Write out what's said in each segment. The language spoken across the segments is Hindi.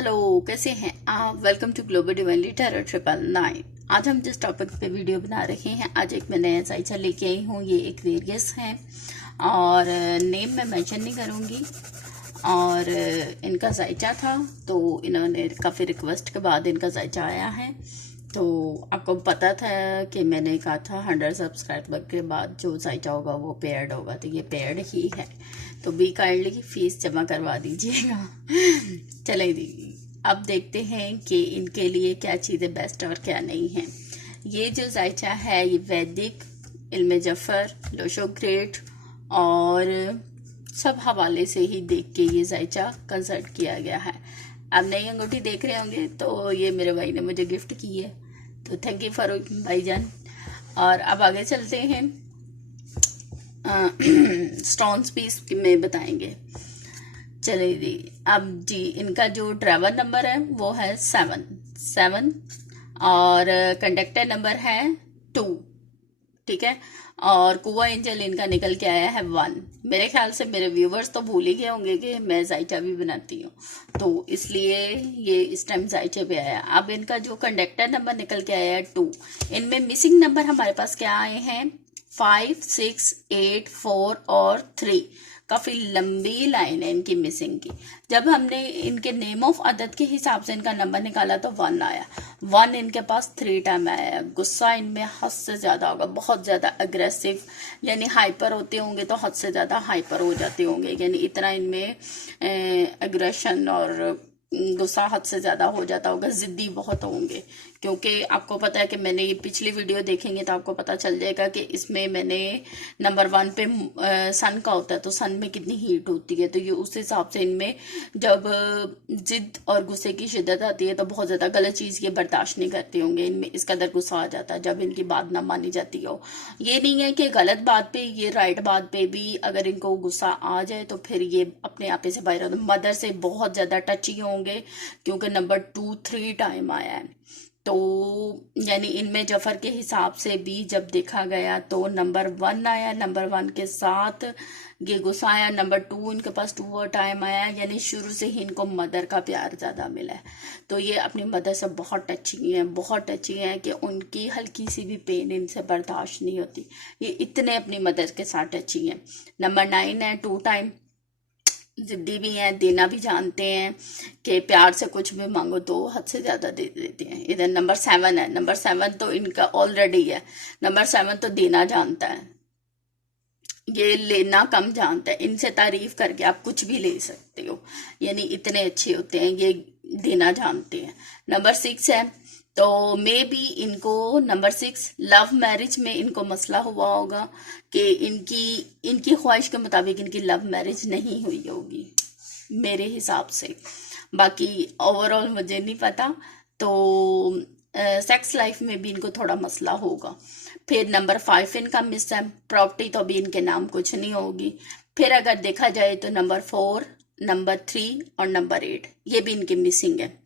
हेलो, कैसे हैं आप। Welcome to global divinely tarot 999। आज हम जिस टॉपिक पे वीडियो बना रहे हैं, आज एक मैं नया जायचा लेके आई हूँ। ये एक वेरियस है और नेम मैं मेंशन नहीं करूँगी। और इनका जायचा था तो इन्होंने काफ़ी रिक्वेस्ट के बाद इनका जायचा आया है। तो आपको पता था कि मैंने कहा था 100 सब्सक्राइबर के बाद जो जायचा होगा वो पेड होगा, तो ये पेड ही है। तो बी काइंडली फीस जमा करवा दीजिएगा। चले दी, अब देखते हैं कि इनके लिए क्या चीज़ें बेस्ट और क्या नहीं है। ये जो जायचा है ये वैदिक, इल्म जफ़र, लोशो ग्रेट और सब हवाले से ही देख के ये जायचा कंसल्ट किया गया है। आप नई अंगूठी देख रहे होंगे तो ये मेरे भाई ने मुझे गिफ्ट की है, तो थैंक यू फॉर भाईजान। और अब आगे चलते हैं, स्टोन्स पीस में बताएंगे। चलिए जी, अब जी इनका जो ड्राइवर नंबर है वो है 7 और कंडक्टर नंबर है 2, ठीक है। और कुआ एंजल इनका निकल के आया है 1। मेरे ख्याल से मेरे व्यूवर्स तो भूल ही गए होंगे कि मैं जायचा भी बनाती हूँ, तो इसलिए ये इस टाइम जायचे पे आया। अब इनका जो कंडक्टर नंबर निकल के आया है 2। इनमें मिसिंग नंबर हमारे पास क्या आए हैं, 5, 6, 8, 4 और 3। काफी लंबी लाइन है इनकी मिसिंग की। जब हमने इनके नेम ऑफ अदद के हिसाब से इनका नंबर निकाला तो 1 आया। 1 इनके पास 3 टाइम आया है। गुस्सा इनमें हद से ज्यादा होगा, बहुत ज्यादा अग्रेसिव, यानी हाइपर होते होंगे तो हद से ज्यादा हाइपर हो जाते होंगे, यानी इतना इनमें अग्रेशन और गुस्सा हद से ज्यादा हो जाता होगा। जिद्दी बहुत होंगे, क्योंकि आपको पता है कि मैंने ये पिछली वीडियो देखेंगे तो आपको पता चल जाएगा कि इसमें मैंने नंबर 1 पे सन का होता है, तो सन में कितनी हीट होती है। तो ये उस हिसाब से इनमें जब जिद और गुस्से की शिद्दत आती है तो बहुत ज्यादा गलत चीज ये बर्दाश्त नहीं करते होंगे। इनमें इस कदर गुस्सा आ जाता है जब इनकी बात ना मानी जाती हो। ये नहीं है कि गलत बात पे, ये राइट बात पे भी अगर इनको गुस्सा आ जाए तो फिर ये अपने आप से बाहर होते। मदर से बहुत ज्यादा टची होंगे, क्योंकि नंबर 2 3 टाइम आया है। तो यानी इनमें जफर के हिसाब से भी जब देखा गया तो नंबर 1 आया, नंबर 1 के साथ ये गुस्सा आया, नंबर 2 इनके पास 2 और टाइम आया, यानी शुरू से ही इनको मदर का प्यार ज्यादा मिला है। तो ये अपनी मदर से बहुत टची है, बहुत टची है कि उनकी हल्की सी भी पेन इनसे बर्दाश्त नहीं होती। ये इतने अपनी मदर के साथ टची है। नंबर 9 है, 2 टाइम, जिद्दी भी हैं, देना भी जानते हैं कि प्यार से कुछ भी मांगो तो हद से ज्यादा दे देते हैं। इधर नंबर 7 है, नंबर 7 तो इनका ऑलरेडी है। नंबर 7 तो देना जानता है, ये लेना कम जानता है। इनसे तारीफ करके आप कुछ भी ले सकते हो, यानी इतने अच्छे होते हैं, ये देना जानते हैं। नंबर 6 है, तो मे बी इनको नंबर 6 लव मैरिज में इनको मसला हुआ होगा कि इनकी ख्वाहिश के मुताबिक इनकी लव मैरिज नहीं हुई होगी मेरे हिसाब से। बाकी ओवरऑल मुझे नहीं पता। तो सेक्स लाइफ में भी इनको थोड़ा मसला होगा। फिर नंबर 5 इनका मिस है, प्रॉपर्टी तो अभी इनके नाम कुछ नहीं होगी। फिर अगर देखा जाए तो नंबर 4, नंबर 3 और नंबर 8 ये भी इनके मिसिंग है।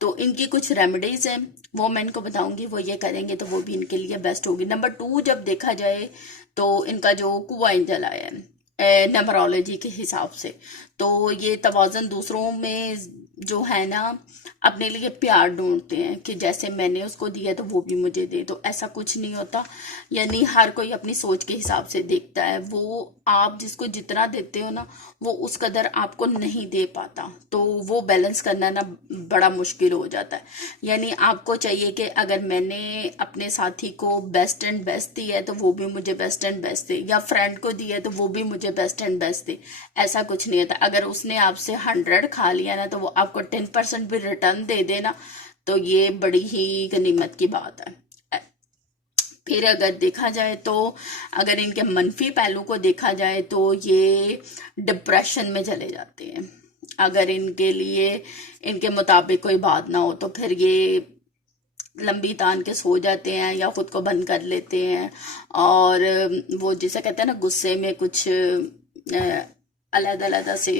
तो इनकी कुछ रेमेडीज हैं, वो मैं इनको बताऊंगी, वो ये करेंगे तो वो भी इनके लिए बेस्ट होगी। नंबर 2 जब देखा जाए तो इनका जो कुआ एंजल आया है नंबरोलॉजी के हिसाब से, तो ये तवाज़न दूसरों में जो है ना अपने लिए प्यार ढूंढते हैं कि जैसे मैंने उसको दिया तो वो भी मुझे दे। तो ऐसा कुछ नहीं होता, यानी हर कोई अपनी सोच के हिसाब से देखता है। वो आप जिसको जितना देते हो ना वो उस कदर आपको नहीं दे पाता, तो वो बैलेंस करना ना बड़ा मुश्किल हो जाता है। यानी आपको चाहिए कि अगर मैंने अपने साथी को बेस्ट एंड बेस्ट दिया है तो वो भी मुझे बेस्ट एंड बेस्ट दे, या फ्रेंड को दिया है तो वो भी मुझे बेस्ट एंड बेस्ट दे। ऐसा कुछ नहीं होता। अगर उसने आपसे 100 खा लिया ना तो वो आपको 10% भी रिटर्न दे देना, तो ये बड़ी ही गनीमत की बात है। फिर अगर देखा जाए तो अगर इनके मनफी पहलू को देखा जाए तो ये डिप्रेशन में चले जाते हैं। अगर इनके लिए इनके मुताबिक कोई बात ना हो तो फिर ये लंबी तान के सो जाते हैं या खुद को बंद कर लेते हैं, और वो जिसे कहते हैं ना गुस्से में कुछ अलग-अलग से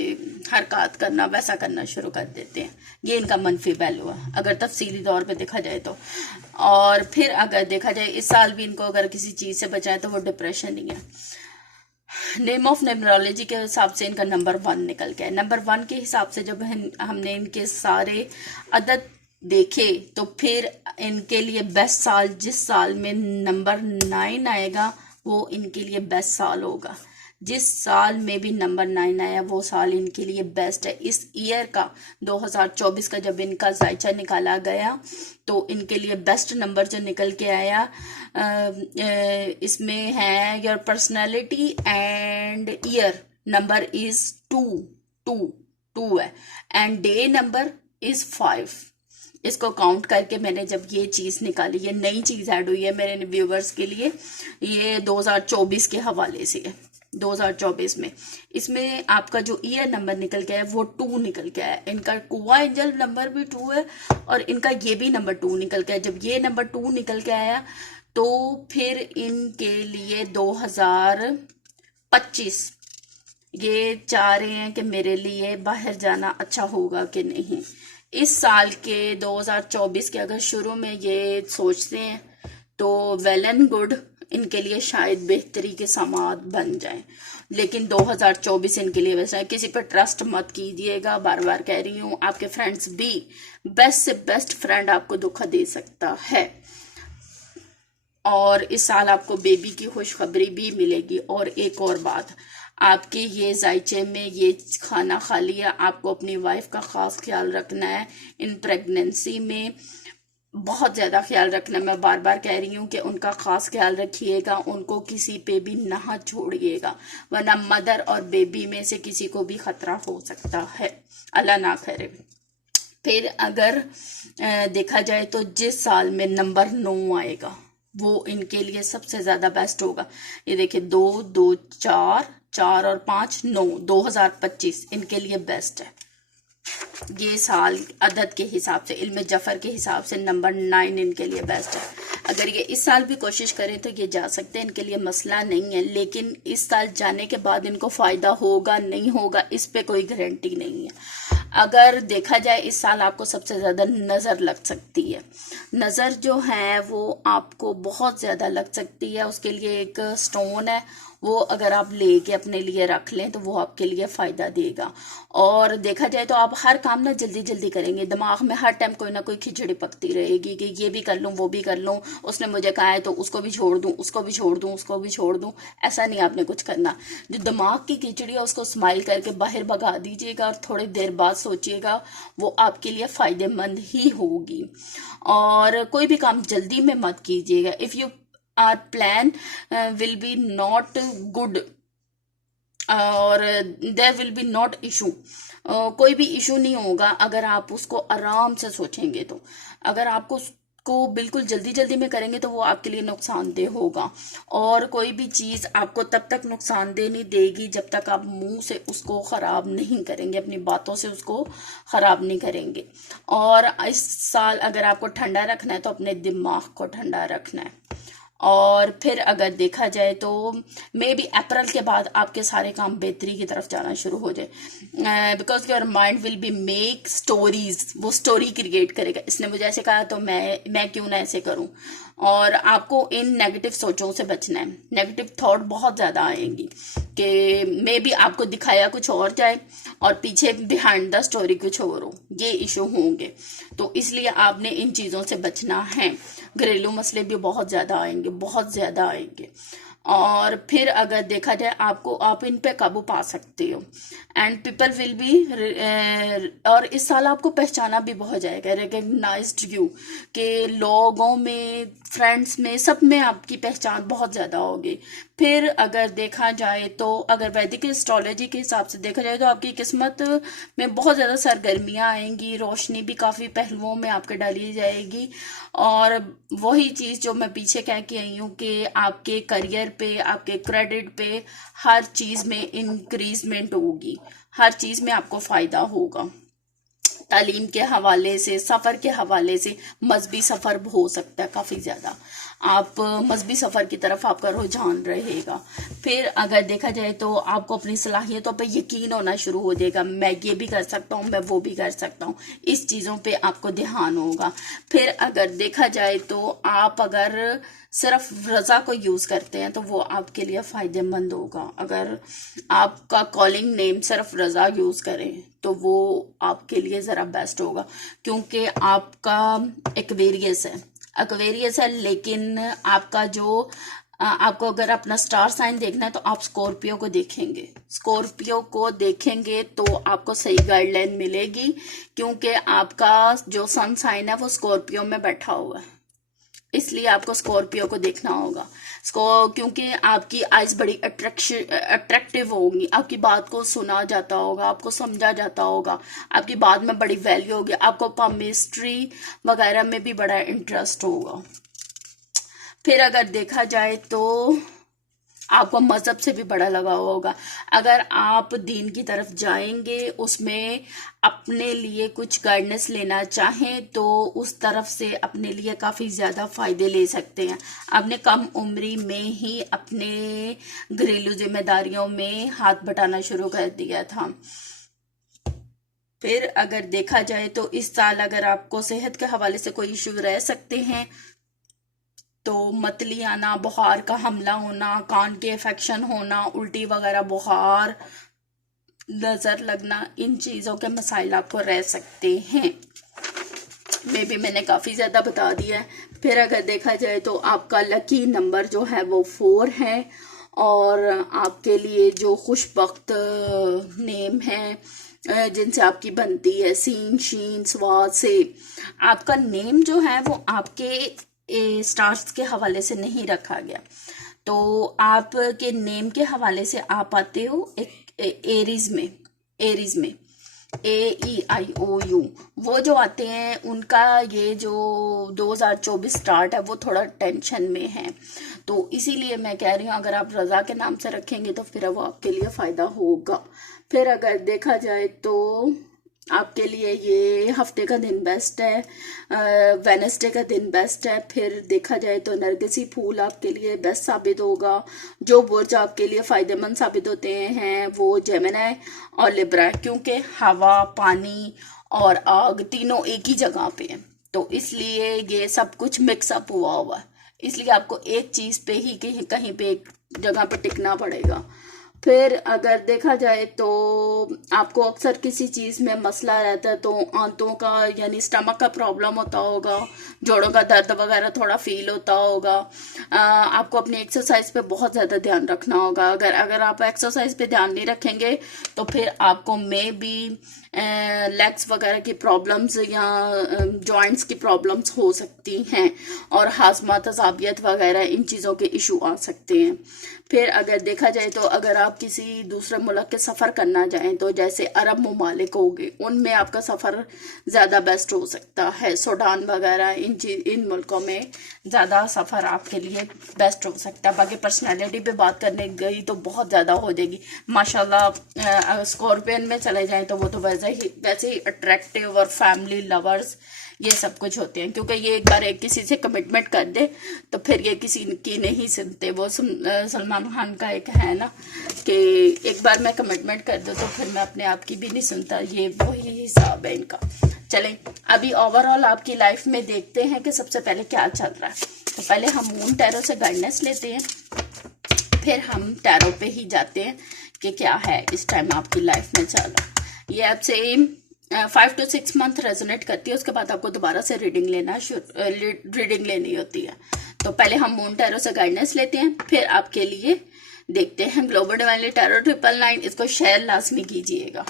हरकत करना, वैसा करना शुरू कर देते हैं। ये इनका मनफी पहलू है अगर तफसीली तौर पे देखा जाए तो। और फिर अगर देखा जाए इस साल भी इनको अगर किसी चीज़ से बचाए तो वो डिप्रेशन ही है। नेम ऑफ न्यूमरोलॉजी के हिसाब से इनका नंबर 1 निकल गया। नंबर 1 के हिसाब से जब हमने इनके सारे अदद देखे तो फिर इनके लिए बेस्ट साल, जिस साल में नंबर 9 आएगा वो इनके लिए बेस्ट साल होगा। जिस साल में भी नंबर 9 आया वो साल इनके लिए बेस्ट है। इस ईयर का 2024 का जब इनका जायचा निकाला गया तो इनके लिए बेस्ट नंबर जो निकल के आया इसमें है your personality and year number is 2 है एंड डे नंबर इज 5। इसको काउंट करके मैंने जब ये चीज निकाली, ये नई चीज ऐड हुई है मेरे व्यूवर्स के लिए, ये 2024 के हवाले से है। 2024 में इसमें आपका जो ईयर नंबर निकल के है वो 2 निकल के है। इनका कुआ एंजल नंबर भी 2 है और इनका ये भी नंबर 2 निकल के है। जब ये नंबर 2 निकल के आया तो फिर इनके लिए 2025 ये चाह रहे हैं कि मेरे लिए बाहर जाना अच्छा होगा कि नहीं। इस साल के 2024 के अगर शुरू में ये सोचते हैं तो वेल एंड गुड, इनके लिए शायद बेहतरी के समाद बन जाए। लेकिन 2024 इनके लिए वैसा है, किसी पर ट्रस्ट मत कीजिएगा। बार बार कह रही हूँ, आपके फ्रेंड्स भी बेस्ट से बेस्ट फ्रेंड आपको धोखा दे सकता है। और इस साल आपको बेबी की खुशखबरी भी मिलेगी। और एक और बात, आपके ये जायचे में ये खाना खा लिया, आपको अपनी वाइफ का खास ख्याल रखना है। इन प्रेगनेंसी में बहुत ज़्यादा ख्याल रखना। मैं बार बार कह रही हूँ कि उनका खास ख्याल रखिएगा, उनको किसी पे भी ना छोड़िएगा, वरना मदर और बेबी में से किसी को भी खतरा हो सकता है, अल्लाह ना करे। फिर अगर देखा जाए तो जिस साल में नंबर 9 आएगा वो इनके लिए सबसे ज़्यादा बेस्ट होगा। ये देखिए 2 2 4 और 5 9, 2025 इनके लिए बेस्ट है। ये साल अदद के हिसाब से, इल्म जफर के हिसाब से नंबर 9 इनके लिए बेस्ट है। अगर ये इस साल भी कोशिश करें तो ये जा सकते हैं, इनके लिए मसला नहीं है। लेकिन इस साल जाने के बाद इनको फ़ायदा होगा नहीं होगा इस पे कोई गारंटी नहीं है। अगर देखा जाए इस साल आपको सबसे ज़्यादा नज़र लग सकती है। नज़र जो है वो आपको बहुत ज़्यादा लग सकती है। उसके लिए एक स्टोन है, वो अगर आप लेके अपने लिए रख लें तो वो आपके लिए फ़ायदा देगा। और देखा जाए तो आप हर काम ना जल्दी जल्दी करेंगे, दिमाग में हर टाइम कोई ना कोई खिचड़ी पकती रहेगी कि ये भी कर लूँ वो भी कर लूँ, उसने मुझे कहा है तो उसको भी छोड़ दूँ, उसको भी छोड़ दूँ, उसको भी छोड़ दूँ। ऐसा नहीं आपने कुछ करना। जो दिमाग की खिचड़ी है उसको स्माइल करके बाहर भगा दीजिएगा और थोड़ी देर बाद सोचिएगा, वो आपके लिए फ़ायदेमंद ही होगी। और कोई भी काम जल्दी में मत कीजिएगा। If you are plan will be not good और there will be not issue. कोई भी इशू नहीं होगा अगर आप उसको आराम से सोचेंगे तो। अगर आपको को बिल्कुल जल्दी जल्दी में करेंगे तो वो आपके लिए नुकसानदेह होगा। और कोई भी चीज़ आपको तब तक नुकसानदेह नहीं देगी जब तक आप मुंह से उसको ख़राब नहीं करेंगे, अपनी बातों से उसको ख़राब नहीं करेंगे। और इस साल अगर आपको ठंडा रखना है तो अपने दिमाग को ठंडा रखना है। और फिर अगर देखा जाए तो मे बी अप्रैल के बाद आपके सारे काम बेहतरी की तरफ जाना शुरू हो जाए, because your mind will be make stories. वो स्टोरी क्रिएट करेगा, इसने मुझे ऐसे कहा तो मैं क्यों ना ऐसे करूं। और आपको इन नेगेटिव सोचों से बचना है। नेगेटिव थॉट बहुत ज़्यादा आएंगी कि मे बी आपको दिखाया कुछ और जाए और पीछे बिहाइंड द स्टोरी कुछ और हो, ये इशू होंगे। तो इसलिए आपने इन चीज़ों से बचना है। घरेलू मसले भी बहुत ज़्यादा आएंगे, बहुत ज़्यादा आएंगे। और फिर अगर देखा जाए आप इन पे काबू पा सकते हो एंड पीपल विल बी। और इस साल आपको पहचाना भी बहुत जाएगा, रिकग्नाइज्ड यू, कि लोगों में, फ्रेंड्स में, सब में आपकी पहचान बहुत ज़्यादा होगी। फिर अगर देखा जाए तो अगर वैदिक एस्ट्रोलॉजी के हिसाब से देखा जाए तो आपकी किस्मत में बहुत ज़्यादा सरगर्मियाँ आएंगी, रोशनी भी काफ़ी पहलुओं में आपके डाली जाएगी। और वही चीज़ जो मैं पीछे कह के आई हूँ कि आपके करियर पे, आपके क्रेडिट पे, हर चीज़ में इंक्रीजमेंट होगी, हर चीज़ में आपको फ़ायदा होगा। तालीम के हवाले से, सफ़र के हवाले से, मजहबी सफ़र हो सकता है काफ़ी ज़्यादा। आप मजहबी सफ़र की तरफ आपका रुझान रहेगा। फिर अगर देखा जाए तो आपको अपनी सलाहियतों पे यकीन होना शुरू हो जाएगा, मैं ये भी कर सकता हूँ, मैं वो भी कर सकता हूँ, इस चीज़ों पे आपको ध्यान होगा। फिर अगर देखा जाए तो आप अगर सिर्फ रज़ा को यूज़ करते हैं तो वो आपके लिए फ़ायदेमंद होगा। अगर आपका कॉलिंग नेम सिर्फ रज़ा यूज़ करें तो वो आपके लिए ज़रा बेस्ट होगा, क्योंकि आपका एक्वेरियस है लेकिन आपका जो आपको अगर अपना स्टार साइन देखना है तो आप स्कॉर्पियो को देखेंगे तो आपको सही गाइडलाइन मिलेगी, क्योंकि आपका जो सन साइन है वो स्कॉर्पियो में बैठा हुआ है, इसलिए आपको स्कॉर्पियो को देखना होगा। क्योंकि आपकी आइज बड़ी अट्रैक्टिव होगी, आपकी बात को सुना जाता होगा, आपको समझा जाता होगा, आपकी बात में बड़ी वैल्यू होगी, आपको पामिस्ट्री वगैरह में भी बड़ा इंटरेस्ट होगा। फिर अगर देखा जाए तो आपको मजहब से भी बड़ा लगाव होगा। अगर आप दीन की तरफ जाएंगे, उसमें अपने लिए कुछ गाइडेंस लेना चाहें तो उस तरफ से अपने लिए काफ़ी ज़्यादा फ़ायदे ले सकते हैं। आपने कम उम्री में ही अपने घरेलू जिम्मेदारियों में हाथ बटाना शुरू कर दिया था। फिर अगर देखा जाए तो इस साल अगर आपको सेहत के हवाले से कोई इशू रह सकते हैं तो मतली आना, बुखार का हमला होना, कान के इन्फेक्शन होना, उल्टी वगैरह, बुखार, नज़र लगना, इन चीज़ों के मसाइल आपको रह सकते हैं। मैंने काफ़ी ज़्यादा बता दिया है। फिर अगर देखा जाए तो आपका लकी नंबर जो है वो 4 है, और आपके लिए जो खुशबख्त नेम है जिनसे आपकी बनती है सीन, शीन, स्वाद से, आपका नेम जो है वो आपके स्टार्स के हवाले से नहीं रखा गया, तो आपके नेम के हवाले से आप आते हो एक एरीज में AEIOU, वो जो आते हैं उनका ये जो 2024 स्टार्ट है वो थोड़ा टेंशन में है, तो इसीलिए मैं कह रही हूँ अगर आप रज़ा के नाम से रखेंगे तो फिर वो आपके लिए फ़ायदा होगा। फिर अगर देखा जाए तो आपके लिए ये हफ्ते का दिन बेस्ट है, वेनसडे का दिन बेस्ट है। फिर देखा जाए तो नरगिसी फूल आपके लिए बेस्ट साबित होगा। जो बुर्ज आपके लिए फ़ायदेमंद साबित होते हैं वो जेमिनी और लिब्रा है, क्योंकि हवा, पानी और आग तीनों एक ही जगह पे हैं, तो इसलिए ये सब कुछ मिक्सअप हुआ है, इसलिए आपको एक चीज़ पे ही कहीं पे एक जगह पे टिकना पड़ेगा। फिर अगर देखा जाए तो आपको अक्सर किसी चीज़ में मसला रहता है, तो आंतों का यानी स्टमक का प्रॉब्लम होता होगा, जोड़ों का दर्द वगैरह थोड़ा फील होता होगा। आपको अपनी एक्सरसाइज पे बहुत ज़्यादा ध्यान रखना होगा। अगर आप एक्सरसाइज पे ध्यान नहीं रखेंगे तो फिर आपको मे बी लेग्स वगैरह की प्रॉब्लम्स या जॉइंट्स की प्रॉब्लम्स हो सकती हैं, और हाजमा, तजाबियत वगैरह इन चीज़ों के इशू आ सकते हैं। फिर अगर देखा जाए तो अगर आप किसी दूसरे मुल्क के सफ़र करना चाहें तो जैसे अरब ममालिक हो गए, उनमें आपका सफ़र ज़्यादा बेस्ट हो सकता है। सूडान वगैरह इन मुल्कों में ज़्यादा सफ़र आपके लिए बेस्ट हो सकता है। बाकी पर्सनैलिटी पे बात करने गई तो बहुत ज़्यादा हो जाएगी माशाल्लाह। स्कॉर्पियन में चले जाएं तो वो तो वैसे ही अट्रैक्टिव और फैमिली लवर्स ये सब कुछ होते हैं, क्योंकि ये एक बार किसी से कमिटमेंट कर दे तो फिर ये किसी की नहीं सुनते। वो सलमान खान का एक है ना कि एक बार मैं कमिटमेंट कर दूँ तो फिर मैं अपने आप की भी नहीं सुनता, ये वही हिसाब है इनका। चलें अभी ओवरऑल आपकी लाइफ में देखते हैं कि सबसे पहले क्या चल रहा है। तो पहले हम मून टैरो से गाइडेंस लेते हैं, फिर हम टैरो पे ही जाते हैं कि क्या है इस टाइम आपकी लाइफ में चल रहा। ये आपसे 5 to 6 मंथ रेजोनेट करती है, उसके बाद आपको दोबारा से रीडिंग लेनी होती है। तो पहले हम मून टैरो से गाइडेंस लेते हैं, फिर आपके लिए देखते हैं ग्लोबल डिवाइनली टैरो 999। इसको शेयर लाजमी कीजिएगा।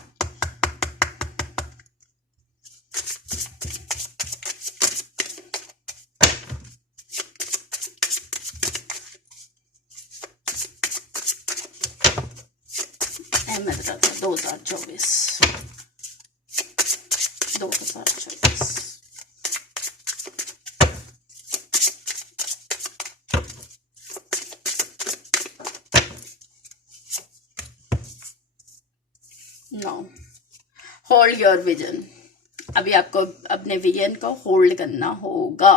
मैं बताता हूँ 2024 नो, होल्ड योर विजन। अभी आपको अपने विजन को होल्ड करना होगा।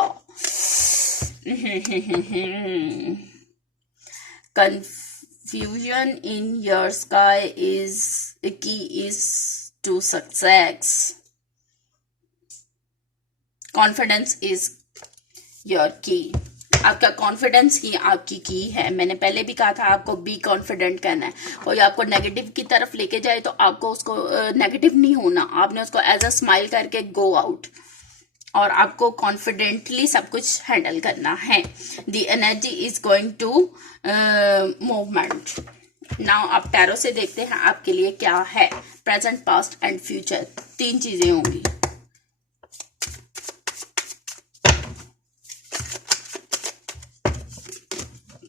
Confusion in your sky is the key is to success. Confidence is your key. आपका कॉन्फिडेंस ही आपकी की है। मैंने पहले भी कहा था आपको बी कॉन्फिडेंट करना है। कोई आपको नेगेटिव की तरफ लेके जाए तो आपको उसको नेगेटिव नहीं होना, आपने उसको एज अ स्माइल करके गो आउट, और आपको कॉन्फिडेंटली सब कुछ हैंडल करना है। The energy is going to movement. Now आप टैरो से देखते हैं आपके लिए क्या है। प्रेजेंट, पास्ट एंड फ्यूचर, 3 चीजें होंगी।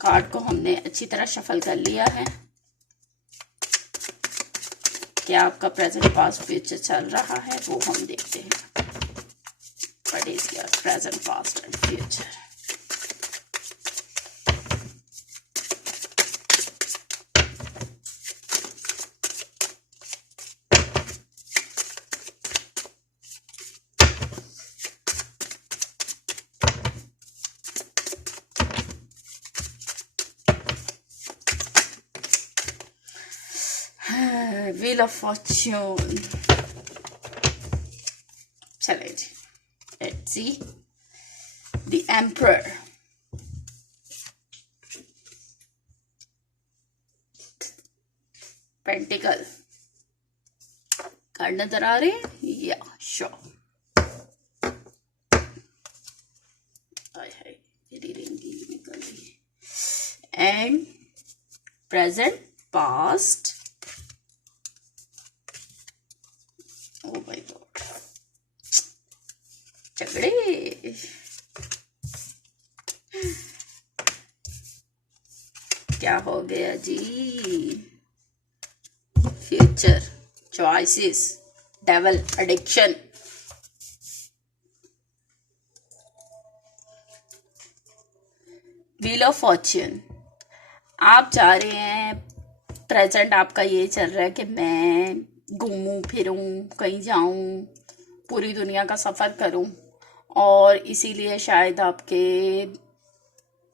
कार्ड को हमने अच्छी तरह शफल कर लिया है। क्या आपका प्रेजेंट, पास्ट, फ्यूचर चल रहा है वो हम देखते हैं। What is your present, past and future? Wheel of Fortune। चले जी, let's see the Emperor। Pentacle card नजर आ रहे हैं? या श्योर। निकल रही। And present, past, oh my god, झगड़े। क्या हो गया जी? Future, choices, devil, addiction. Wheel of fortune. आप चाह रहे हैं, प्रेजेंट आपका ये चल रहा है कि मैं घूमूं फिरूं, कहीं जाऊं, पूरी दुनिया का सफ़र करूं, और इसीलिए शायद आपके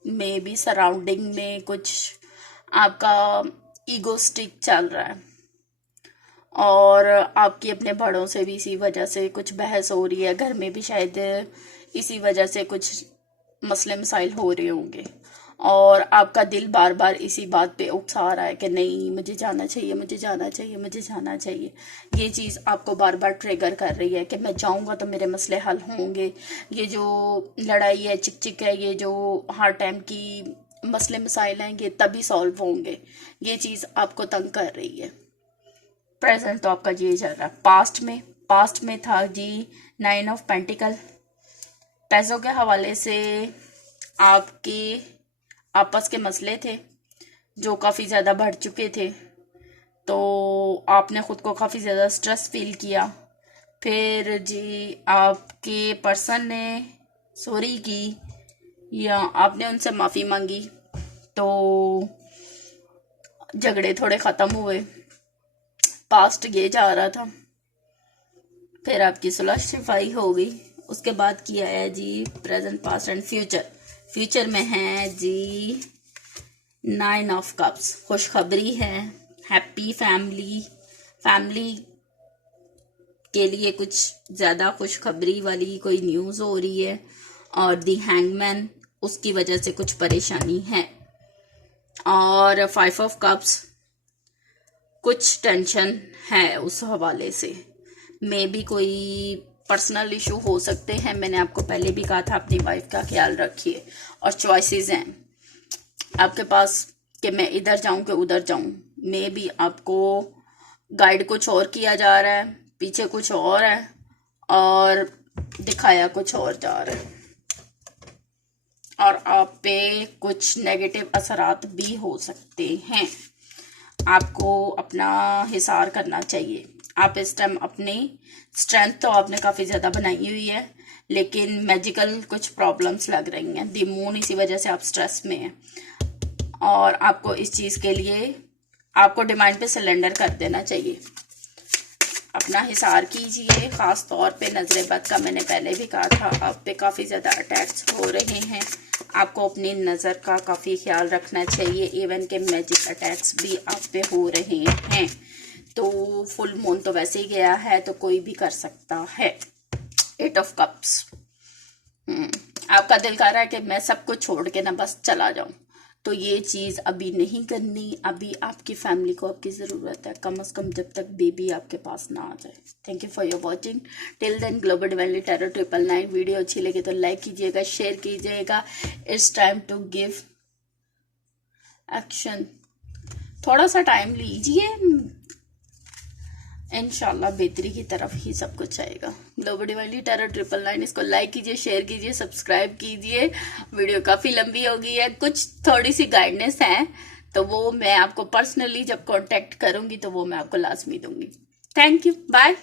में भी सराउंडिंग में कुछ आपका ईगोस्टिक चल रहा है, और आपकी अपने बड़ों से भी इसी वजह से कुछ बहस हो रही है। घर में भी शायद इसी वजह से कुछ मसले मसाइल हो रहे होंगे, और आपका दिल बार बार इसी बात पे उकसा रहा है कि नहीं, मुझे जाना चाहिए, मुझे जाना चाहिए, मुझे जाना चाहिए। ये चीज़ आपको बार बार ट्रिगर कर रही है कि मैं जाऊंगा तो मेरे मसले हल होंगे। ये जो लड़ाई है, चिक चिक है, ये जो हर टाइम की मसले मसाइल हैं, ये तभी सॉल्व होंगे। ये चीज़ आपको तंग कर रही है। प्रेजेंट तो आपका ये चल रहा है। पास्ट में था जी 9 ऑफ पेंटिकल। पैसों के हवाले से आपके आपस के मसले थे जो काफ़ी ज़्यादा बढ़ चुके थे, तो आपने ख़ुद को काफ़ी ज़्यादा स्ट्रेस फील किया। फिर जी आपके पर्सन ने सॉरी की या आपने उनसे माफ़ी मांगी, तो झगड़े थोड़े ख़त्म हुए। पास्ट ये जा रहा था, फिर आपकी सुलह शिफाई हो गई। उसके बाद किया है जी प्रेजेंट, पास्ट एंड फ्यूचर। फ्यूचर में है जी 9 ऑफ कप्स। खुशखबरी है, हैप्पी फैमिली के लिए कुछ ज़्यादा खुशखबरी वाली कोई न्यूज़ हो रही है। और दी हैंगमैन, उसकी वजह से कुछ परेशानी है। और 5 ऑफ कप्स, कुछ टेंशन है उस हवाले से। मे भी कोई पर्सनल इशू हो सकते हैं। मैंने आपको पहले भी कहा था अपनी वाइफ का ख्याल रखिए। और चॉइसेस हैं आपके पास कि मैं इधर जाऊं कि उधर जाऊं। मे भी आपको गाइड कुछ और किया जा रहा है, पीछे कुछ और है, और दिखाया कुछ और जा रहा है, और आप पे कुछ नेगेटिव असरात भी हो सकते हैं। आपको अपना हिसार करना चाहिए। आप इस टाइम अपनी स्ट्रेंथ तो आपने काफ़ी ज़्यादा बनाई हुई है, लेकिन मैजिकल कुछ प्रॉब्लम्स लग रही हैं। दी मून, इसी वजह से आप स्ट्रेस में हैं, और आपको इस चीज़ के लिए आपको डिमांड पे सिलेंडर कर देना चाहिए। अपना हिसार कीजिए। ख़ास तौर पे नजर बद का मैंने पहले भी कहा था, आप पे काफ़ी ज़्यादा अटैक्स हो रहे हैं। आपको अपनी नज़र का काफ़ी ख्याल रखना चाहिए। इवन के मैजिक अटैक्स भी आप पे हो रहे हैं। तो फुल मून तो वैसे ही गया है, तो कोई भी कर सकता है। 8 ऑफ कप्स। आपका दिल कर रहा है कि मैं सब कुछ छोड़ के ना बस चला जाऊं, तो ये चीज़ अभी नहीं करनी। अभी आपकी फैमिली को आपकी ज़रूरत है, कम से कम जब तक बेबी आपके पास ना आ जाए। Thank you for your watching. Till then, global divinely tarot 999। Video अच्छी लगे तो लाइक कीजिएगा, शेयर कीजिएगा। It's time to give action. थोड़ा सा टाइम लीजिए, इंशाल्लाह बेहतरी की तरफ ही सब कुछ आएगा। ग्लोबल डिवाइनली टैरो 999, इसको लाइक कीजिए, शेयर कीजिए, सब्सक्राइब कीजिए। वीडियो काफ़ी लंबी हो गई है, कुछ थोड़ी सी गाइडेंस है, तो वो मैं आपको पर्सनली जब कांटेक्ट करूंगी तो वो मैं आपको लाजमी दूंगी। Thank you, bye.